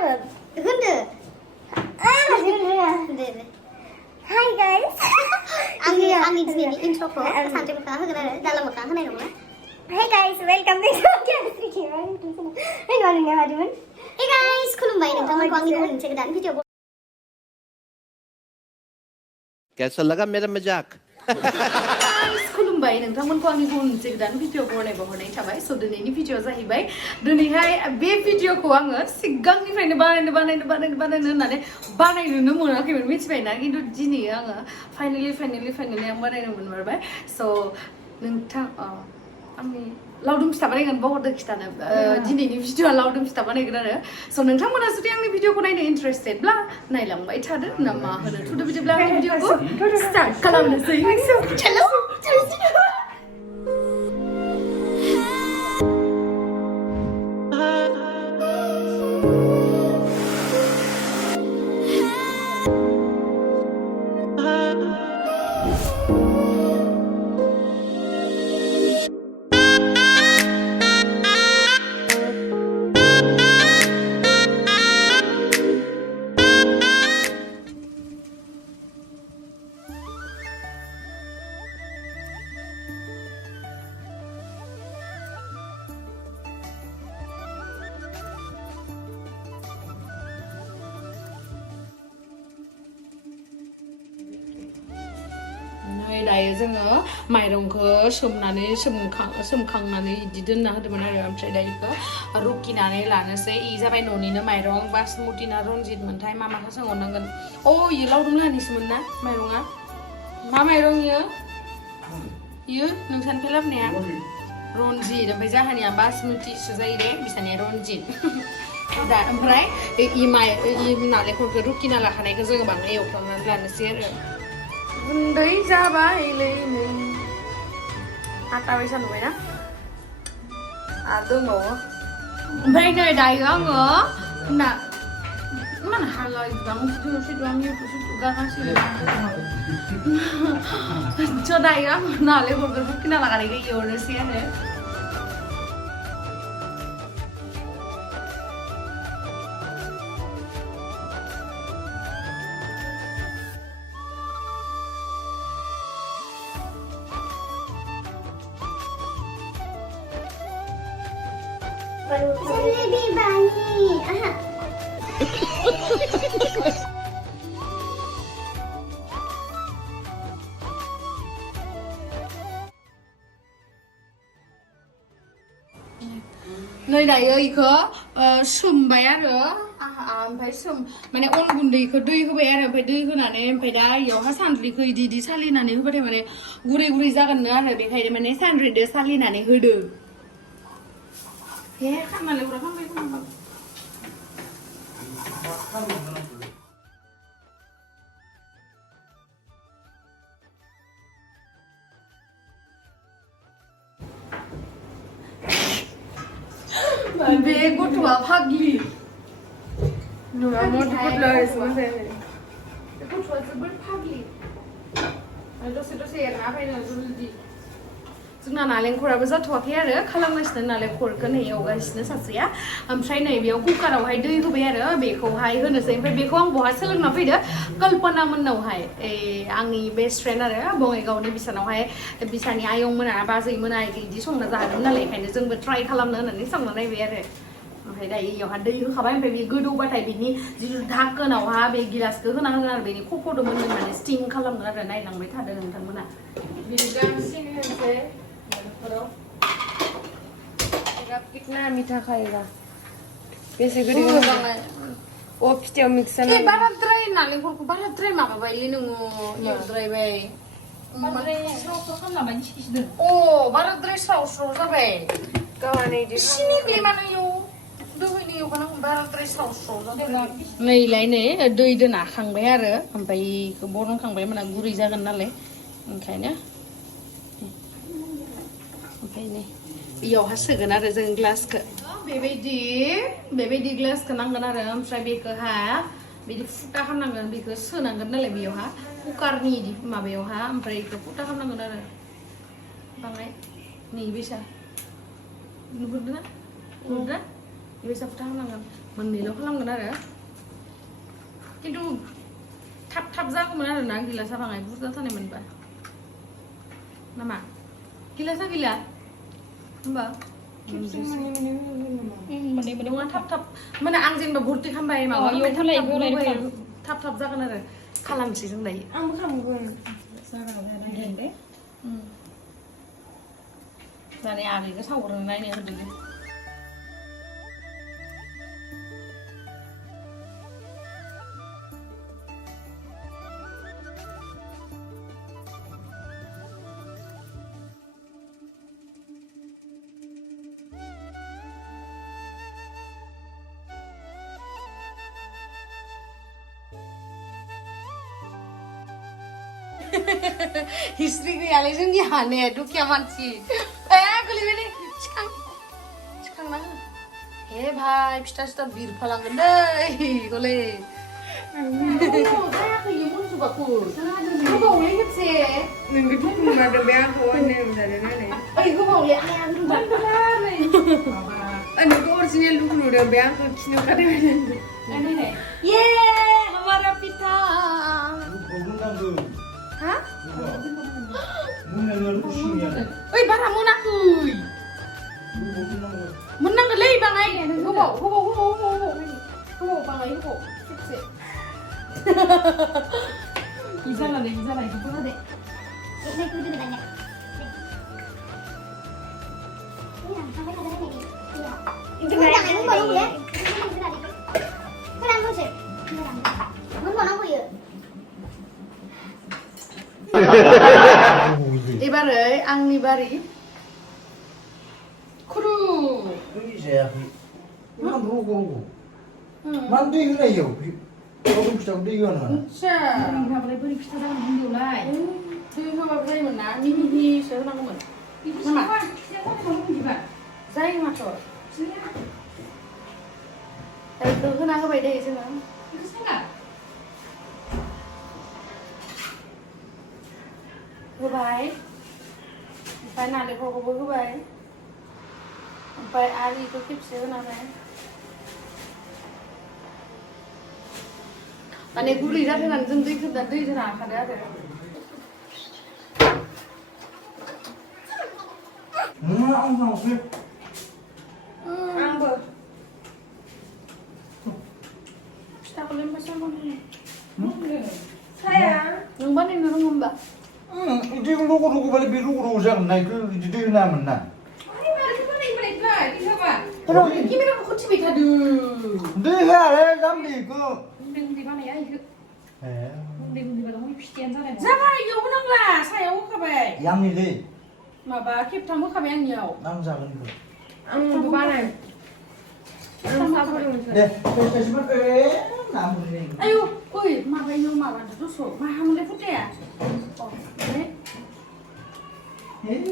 Hi guys. Ani dinini intro ko santai moka hogan आरो दाला मोखां होनाय नङा. Hey guys, welcome back to Gemsri Daimari. Hey guys, hey guys, खुलुमबाय नोंथांमोनखौ आंनि गुबुन मोनसे गोदान भिडिअ कैसा लगा मेरा मजाक खुलुमबाय नोंथांमोनखौ आंनि गुबुन मोनसे गोदान भिडिअ बनायबावनाय थाबाय स' दिनैनि भिडिअ जाहैबाय दिनैहाय बे भिडिअखौ आङो सिगांनिफ्रायनो बानायनो होननानै बानायनोनो मोनाखैमोन मिथिबायना खिन्थु दिनै आङो फाइनालि आं बानायनो मोनबाय स' नोंथां आंनि लावदुम फिथा बानायगोन बावहरदो खिथानो दिनैनि भिडिअआ लावदुम फिथा बानायगोन आरो स' नोंथांमोना जुदि आंनि भिडिअखौ नायनो इन्टारेस्टेडब्ला नायलांबाय थादो ना मा होनो थुदो बिदिब्ला आंनि भिडिअखौ स्टार्ट खालामनोसै चलो दायो जोङो माइरंखौ सोमखांनानै इदि दोनना होदोंमोन आरो ओमफ्राय दायो इखौ रुकिनानै लानोसै इ जाबाय न'निनो माइरं बासमति ना रनजित मोनथाय माखौ सोंहरनांगोन इयो लावदुम लानिसोमोन ना माइरङा मा माइरं इयो नोंसानिफ्राय लाबोनाया रनजित ओमफ्राय जाहानिया बासमतिसो जायो दे बिसानिया रनजित दा ओमफ्राय इ नालेंखरखौ रुकिना लाखानायखौ जोङो बाङाय एवफ्रामनानै लानोसै आरो गुन्दै जाबायलै नै आटा बायसा नुबायना आरो दंबावो ओमफ्राय नै दायो आङो इमान हाला इसेबां भिडिअ आं इउटुब गागासिनो स' दायो आङो नालेंखरखौ रुकिना लागानायखौ एवनोसै आरो Jalebi Bani. नै दायो इखौ सोमबाय आरो ओमफ्राय माने अन गुन्दैखौ दै होबाय आरो ओमफ्राय दै होनानै ओमफ्राय दा इयावहा सान्द्रिखौ इदि सालिनानै होबाथाय माने गुरै जागोननो आरो बेखायनो माने सान्द्रिदो सालिनानै होदो हे खामाले उरा खामबाय बे गथ'आ फाग्लि नुवा गथ'आ जोबोद फाग्लि दसे एरना फैनो जल्दि जोंना नालेंखराबो जाथ'वाखै आरो खालामगासिनो नालेंखरखौ नै एवगासिनो सासेया ओमफ्राय नै बेयाव कुकारावहाय दै होबाय आरो बेखौहाय होनोसै ओमफ्राय बेखौ आं बहा सोलोंना फैदो कल्पना मोननावहाय आंनि बेस्ट फ्रेन्ड आरो बङाइगावनि बिसानावहाय बिसानि आयं मोना बाजै मोना इदि संना जाहोदों नालाय ओंखायनो जोंबो ट्राइ खालामनो होननानै संना नायबाय आरो ओमफ्राय दायो इयावहा दै होखाबाय ओमफ्राय बे गोदौबाथाय बिनि जिथु धाकोनावहा बे गिलासखौ होना होगोन आरो बेनि खफ'दो मोननानै स्टिम खालामगोन आरो नायलांबाय थादों नोंथांमोना बिदिनो आं सिनि होनोसै कितना मीठा खाएगा कैसे करेगा ओ फिथायाव मिक्स जाना बाराद्राय नालेंखरखौ बाराद्राय माबाबायलै नोङो एवद्रायबाय बाराद्राय स्राव जाबाय गावानै सिनि ग्लेमानो एव दोहैनो एवखानांगौ बाराद्राय स्राव जाबाय नैलाय नै दै दोना खांबाय आरो ओमफ्राय इखौ बरनखांबाय माने गुरै जागोन नालाय ओंखायनो ओमफ्राय नै इयावहा सोगोन आरो जों ग्लासखौ बेबायदि ग्लासखौ नांगोन आरो ओमफ्राय बेखौहा बिदि फुटा खालामनांगोन बेखौ सोनांगोन नालाय बेयावहा कुकारनि इदि माबायावहा ओमफ्राय बेखौ फुटा खालामनांगोन आरो बाङाय नै बेसा नुहुरदोंना बेबायसा फुथा खालामनांगोन मोननैल' खालामगोन आरो खिन्थु थाब थाब जागौमोन आरो ना गिलासा बाङाय बुरजा थानाय मोनबा नामा गिलासा गैला होमबा मोननै नङा थाब थाब माने आं जेनेबा भर्ति खालामबाय माबा थाब थाब जागोन आरो खालामसै जों दायो आंबो खालामगोन जागोन दे जाने आगैखौ सावग्रोनो नायनो होदो हिस्ट्रि गैयालै जोंनि हाने दुखिया मानसि गोलैबाय दे थिखांना हो हे भाइ फिथा सिथा बिरफालांगोन दै गले जायाखै मोनजोबाखै गोबावलै खेबसे नोंबो दुखु मोनदों बे आंखौ होननाय जादों ओइ गोबावलै आया रुबाय नोंखौ अरिजिनेल दुखु नुदों बे आंखौ खिनो ओंखारदों ये हमारा पिता हा ओइ बारा मोनाखै मोननांगोनलै बाङाय गोबाव बाङाय गोबाव खेबसे इजालाय बेखौ दे एबारै आंनि बारि खुरु जायाखै मान रग' मान दै होनायाव लावदुम फिथाखौ दै होआ नङा आच्छा होआबालाय बोरै फिथा जागोन होनदोंलाय दै होआबाबो जायोमोन ना मिहिसो होनांगौमोन नामा जायो माथो दायो होना होबाय दे जोङो होबाय ओमफ्राय नालेंखरखौबो होबाय ओमफ्राय आरो बेखौ खेबसे होनानै माने गुरै जाथोंनानै जों दैजों नाखादो आरो आंबो फिथाखौलाय ओमफ्राय साया नों बानायनो रोङो होमबा बिदि रग' बालाय बे रग' जागोन ना बेखौ बिदि दै होनामोन ना केमेराखौ खथिबाय थादों दै होआलै जाम्बिखौ गुन्दै बानाया इखौ गुन्दै बानाय फिथायानो जानाय जाबाय इयाव होनांला सायाव होखाबाय आंनिलै माबा खेबथाम होखाबाय आंनियाव आं जागोन आंबो बानाय दे थाइसेमान ना मोनलै आयौ ओइ माबायाव माबादो दस' माहामोनलाय फुथाया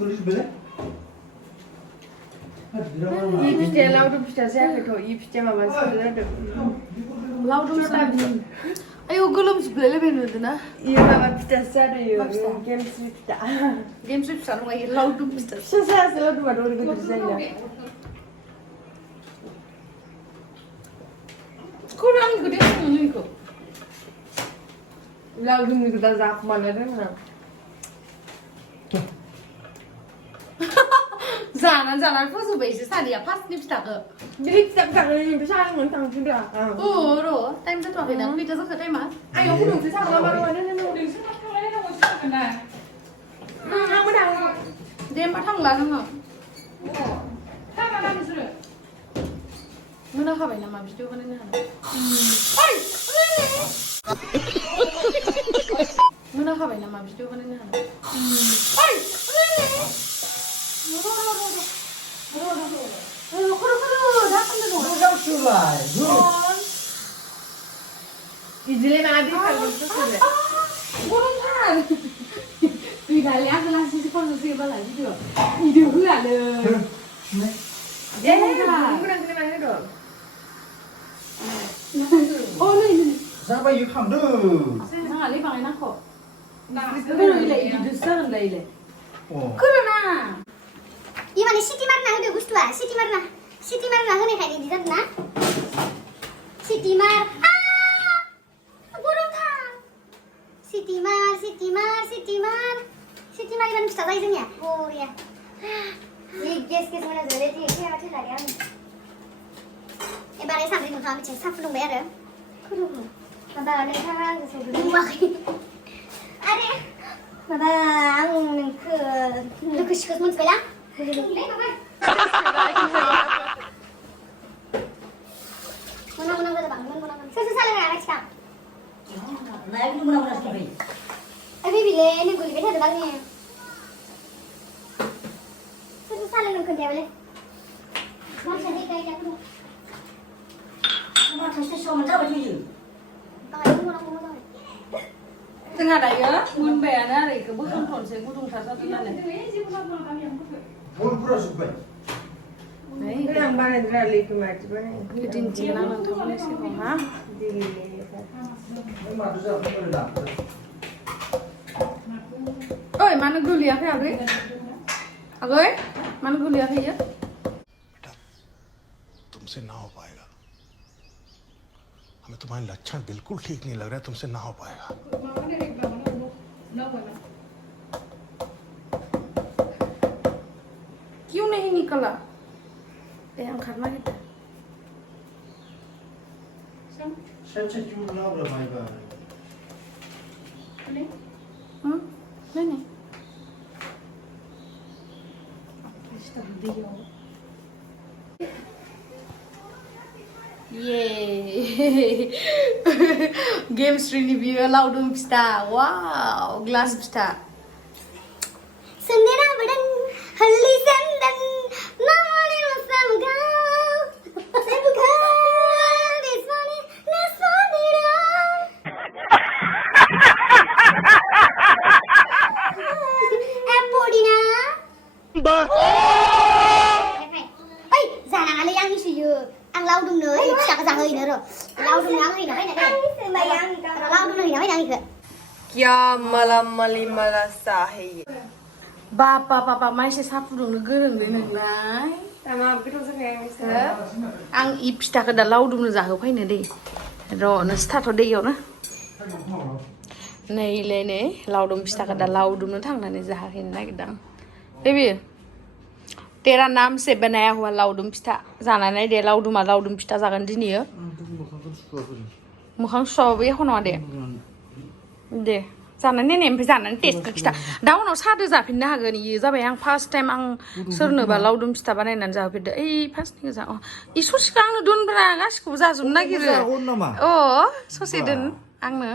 गोलैजोब्बायलै इ फिथाया लावदुम फिथा जायाखैथ' इ फिथाया माबासो जादों लावदुम आयौ गोलोमजोबलायलायबाय नुदोंना इयो माबा फिथासो जादों इयो गेमस्रि फिथा गेमस्रि फिथा नङा इयो लावदुम फिथा फिसा जायासै लावदुमाथ' ओरैबायदि जायोना खौनो आंनिखौ दे सङो इखौ लावदुमनिखौ दा जाखुमानो रोङा जानानै फोजोब्बायसो सानैया फार्स्टनि फिथाखौ बे फिथाखौ नोंथ' साहायमोन थांफिनदो र' टाइम जाथ'वाखै दां खैथा जाखो टाइमा आयौ फुदुंसो थांला मानो आंबो थाङो दे होमबा थांला जोङो मोनाखाबाय नामा भिडिअ बानायनो हानाय मोनाखाबाय नामा भिडिअ बानायनो हानाय बिदिलाय मा दै खारगोनसो गरमथार गैलालै आं लासैसो खननोसै होबालाय भिडिअ होआलै जाबाय इयो खांदो नाङालै बानायनांगौ खोरोना इ माने सिटि मारना होदो बुस्थुआ सिटि मारना सिटी मार ना होनायखाय बिदि जादों ना सिटी मार गरमथार सिटी मारिबानो फिथा जायो जोंनिया बरिया जि गेस मोना जों रेडि थैलादे आं एबार सान्द्रि मोखाङा मिथिया साहा फुदुंबाय आरो माबा नोंथाङा आंजों दुगैवाखै आरे माबा आं नोंखौ लोगो सिखोस मोनथिबायला मोनां जाबाय सोर सालायनाय आलासिखा बेबिले नों गोलैबाय थादों आंनि सोर सालायनो खोन्थायाबालाय मानसिया दै फुदुं जोंहा दायो मोनबायानो आरो इखौ बोखांथ'नोसै गुदुंथार जादों नालाय बनफोरा जोब्बाय आं बानायग्रा लेखौ माथि बानाय दिन्थिगोन आं नोंथांमोननि सिगाङाव हा माथो जाखो दा ओइ मानो गोलैयाखै आगै मानो गोलैयाखै इयो तुमसे ना हो पाएगा हमें तुम्हारे लक्षण बिल्कुल ठीक नहीं लग रहा है तुमसे ना हो पाएगा क्यों नहीं निकला angkat lagi deh Saya cuma nak bermain. ini ini Yeay Gemsri ni biar Laudum Fitha. Wow, gelas Fitha. Sendera badan hali sendan namanya samga samga desmane nesandira Apodina Oi, jangan ada yang isiu. Ang Laudum nữa, chắc rằng hơi nữa rồi. Laudum đang hơi nói này. Laudum hơi nói đang kìa. क्या malam malimala sahi Bapak masih sapu dong negeren deh nai. sama begitu saya Ang Fitha ke dah Laudum nih zahir apa ini deh. Ro, nasi tato deh yo na. Nih le nih Laudum Fitha ke dah Laudum nih thang nih zahir ini lagi dang. Baby. Tera नाम से बनाया हुआ लाउडुम फिथा जाना नहीं दे लाउडुम फिथा जागोन दिनियो मोखां सुवाबो एख' नङा दे जानानै नाय ओमफ्राय जानानै टेस्टखौ खिथा दा उनाव सादो जाफिननो हागोन इयो जाबाय आं फार्स्ट टाइम आं सोरनोबा लाउडुम फिथा बानायनानै जाहोफेरदो ओइ फार्स्टनि गोजा इ ससेखौ आंनो दोनब्रा गासिखौबो जाजोबनो नागिरो ससे दोन आंनो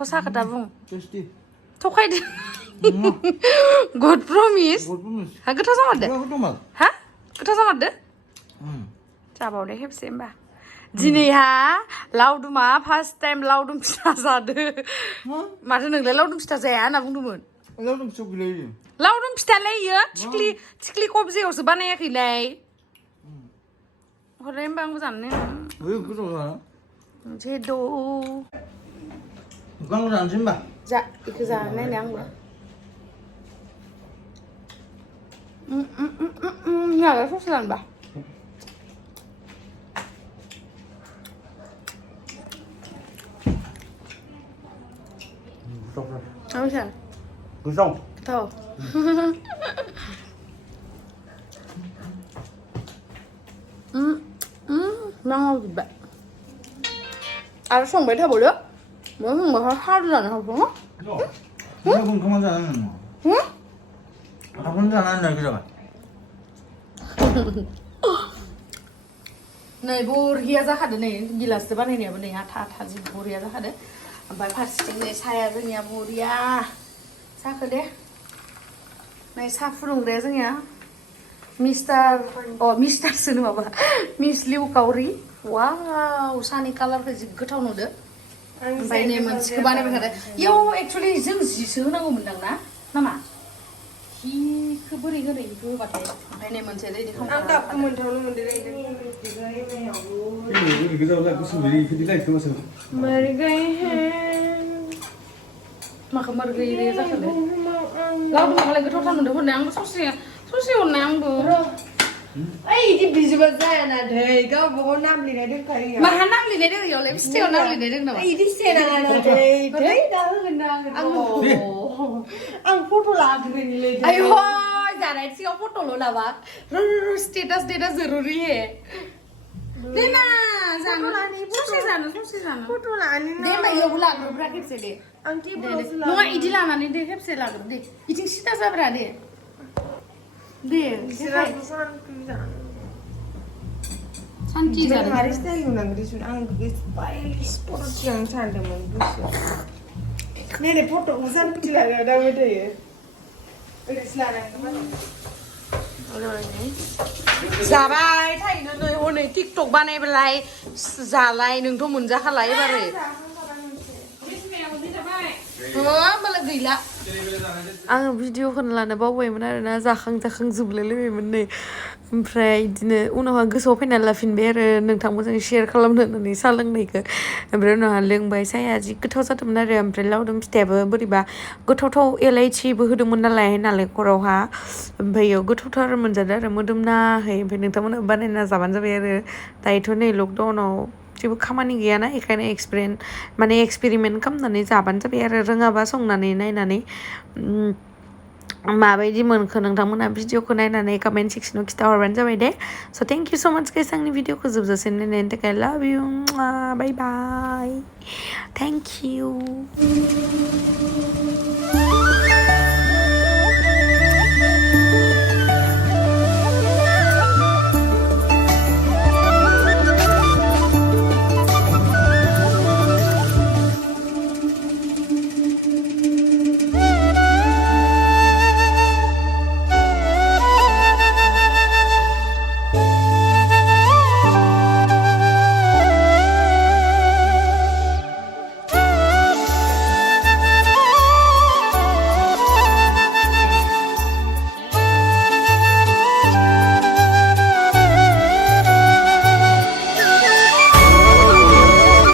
हसा खोथा बुं थगायदो God promise. Ha गोथाव जामारदो हा गोथाव जामारदो जाबावदे खेबसे होमबा दिनैहा लाउदुमा फार्स्ट टाइम लाउदुम फिथा जादो माथो नोंलाय लाउदुम फिथा जाया होनना बुंदोंमोन लाउदुम फिथालाय इयो थिख्लि कबजेयावसो बानायाखैलाय हरलाय होमबा आंबो जानो जेद' जानोसै होमबा जा इखौ जानो नायनो आंबो Nggak susah mbak. Apa sih? Gusong. Tahu. Mang juga. Ada song beda boleh? Mau nggak harus ada apa? Kamu kemana jalan? 혼자 안 한다 그죠? नै बरिया जाखादो नै गिलासजों बानायनायाबो नै आथा जि बरिया जाखादो ओमफ्राय फारसेथिं नै साहाया जोंनिया बरिया जाखो दे नै साहा फुदुंग्राया जोंनिया मिस्टारसो माबा मिस्लिउ काउरि वाव साहानि कालारखौ जि गोथाव नुदो ओमफ्राय नै मोनसेखौ बानायबाय थादो इयाव एक्चुअलि जों जिसो होनांगौमोनदां ना नामा हिखौ बोरै होनो इखौ होबाथाय ओमफ्राय नै मोनसे रेडि आं दाबो मोनथावनो मोनदों मर गए हैं माखौ मर गए जाखोलै लाउदुमालाय गोथावथार मोनदों हरनाय आंबो ससे हरनाय आंबो ओइ इदि बिजोबा जायाना दै गावबा गाव नाम लिरनाय दंखायो माहा नाम लिरनाय दङ इयावलाय फिथायाव नाम लिरनाय दङ नामा इदि सेना दै दै दा होगोन ना आं फट' लाग्रोनिलै आयो जानाय सिगां फट'ल' लाबा स्टेटास जरुरी है देना जानो ससे जानो फट' लानि दे होमबा इयावबो लाग्रोब्रा खेबसे दे आं दे टेबोलावसो नङा इदि लानानै दे खेबसे लाग्रो दे इथिं सिदा जाब्रा दे दे सान्ति जानो मारै स्टाइल होनांगौ दिसुन आं स्टाइलिश फट' थिखांनो सानदोंमोन गोसोआव नै फट'खौ सान्ति लाग्रा दाबाय थायो ओरैसो लानांगौ जाबाय थाइनो नै हनै टिकटक बानायबालाय जालाय नोंथ' मोनजाखालाय एबारो होमबालाय गैला आङो भिडिअखौनो लानो बावबायमोन आरोना जाखां जोबलायलायबायमोन नै ओमफ्राय बिदिनो उनावहा गोसोआव फैनानै लाफिनबाय आरो नोंथांमोनजों शेयार खालामनो होननानै साहा लोंनायखौ ओमफ्राय उनावहा लोंबाय साहाया जि गोथाव जादोंमोन आरो ओमफ्राय लावदुम फिथायाबो बोरैबा गोथाव एलाइचिबो होदोंमोन नालाय नालेंखरावहा ओमफ्राय इयाव गोथावथार मोनजादों आरो मोदोमनाहै ओमफ्राय नोंथांमोना बानायना जाबानो जाबाय आरो दायोथ' नै लकडाउनाव जेबो खामानि गैयाना बेखायनो एक्सपेरिमेन्ट खालामनानै जाबानो जाबाय आरो रोङाबा संनानै नायनानै माबायदि मोनखो नोंथांमोना भिडिअखौ नायनानै कमेन्ट सेक्सनाव खिथाहरबानो जाबाय दे स' थेंक इउ स' माच गाइस आंनि भिडिअखौ जोबजासिम नायनायनि थाखाय love you bye bye thank U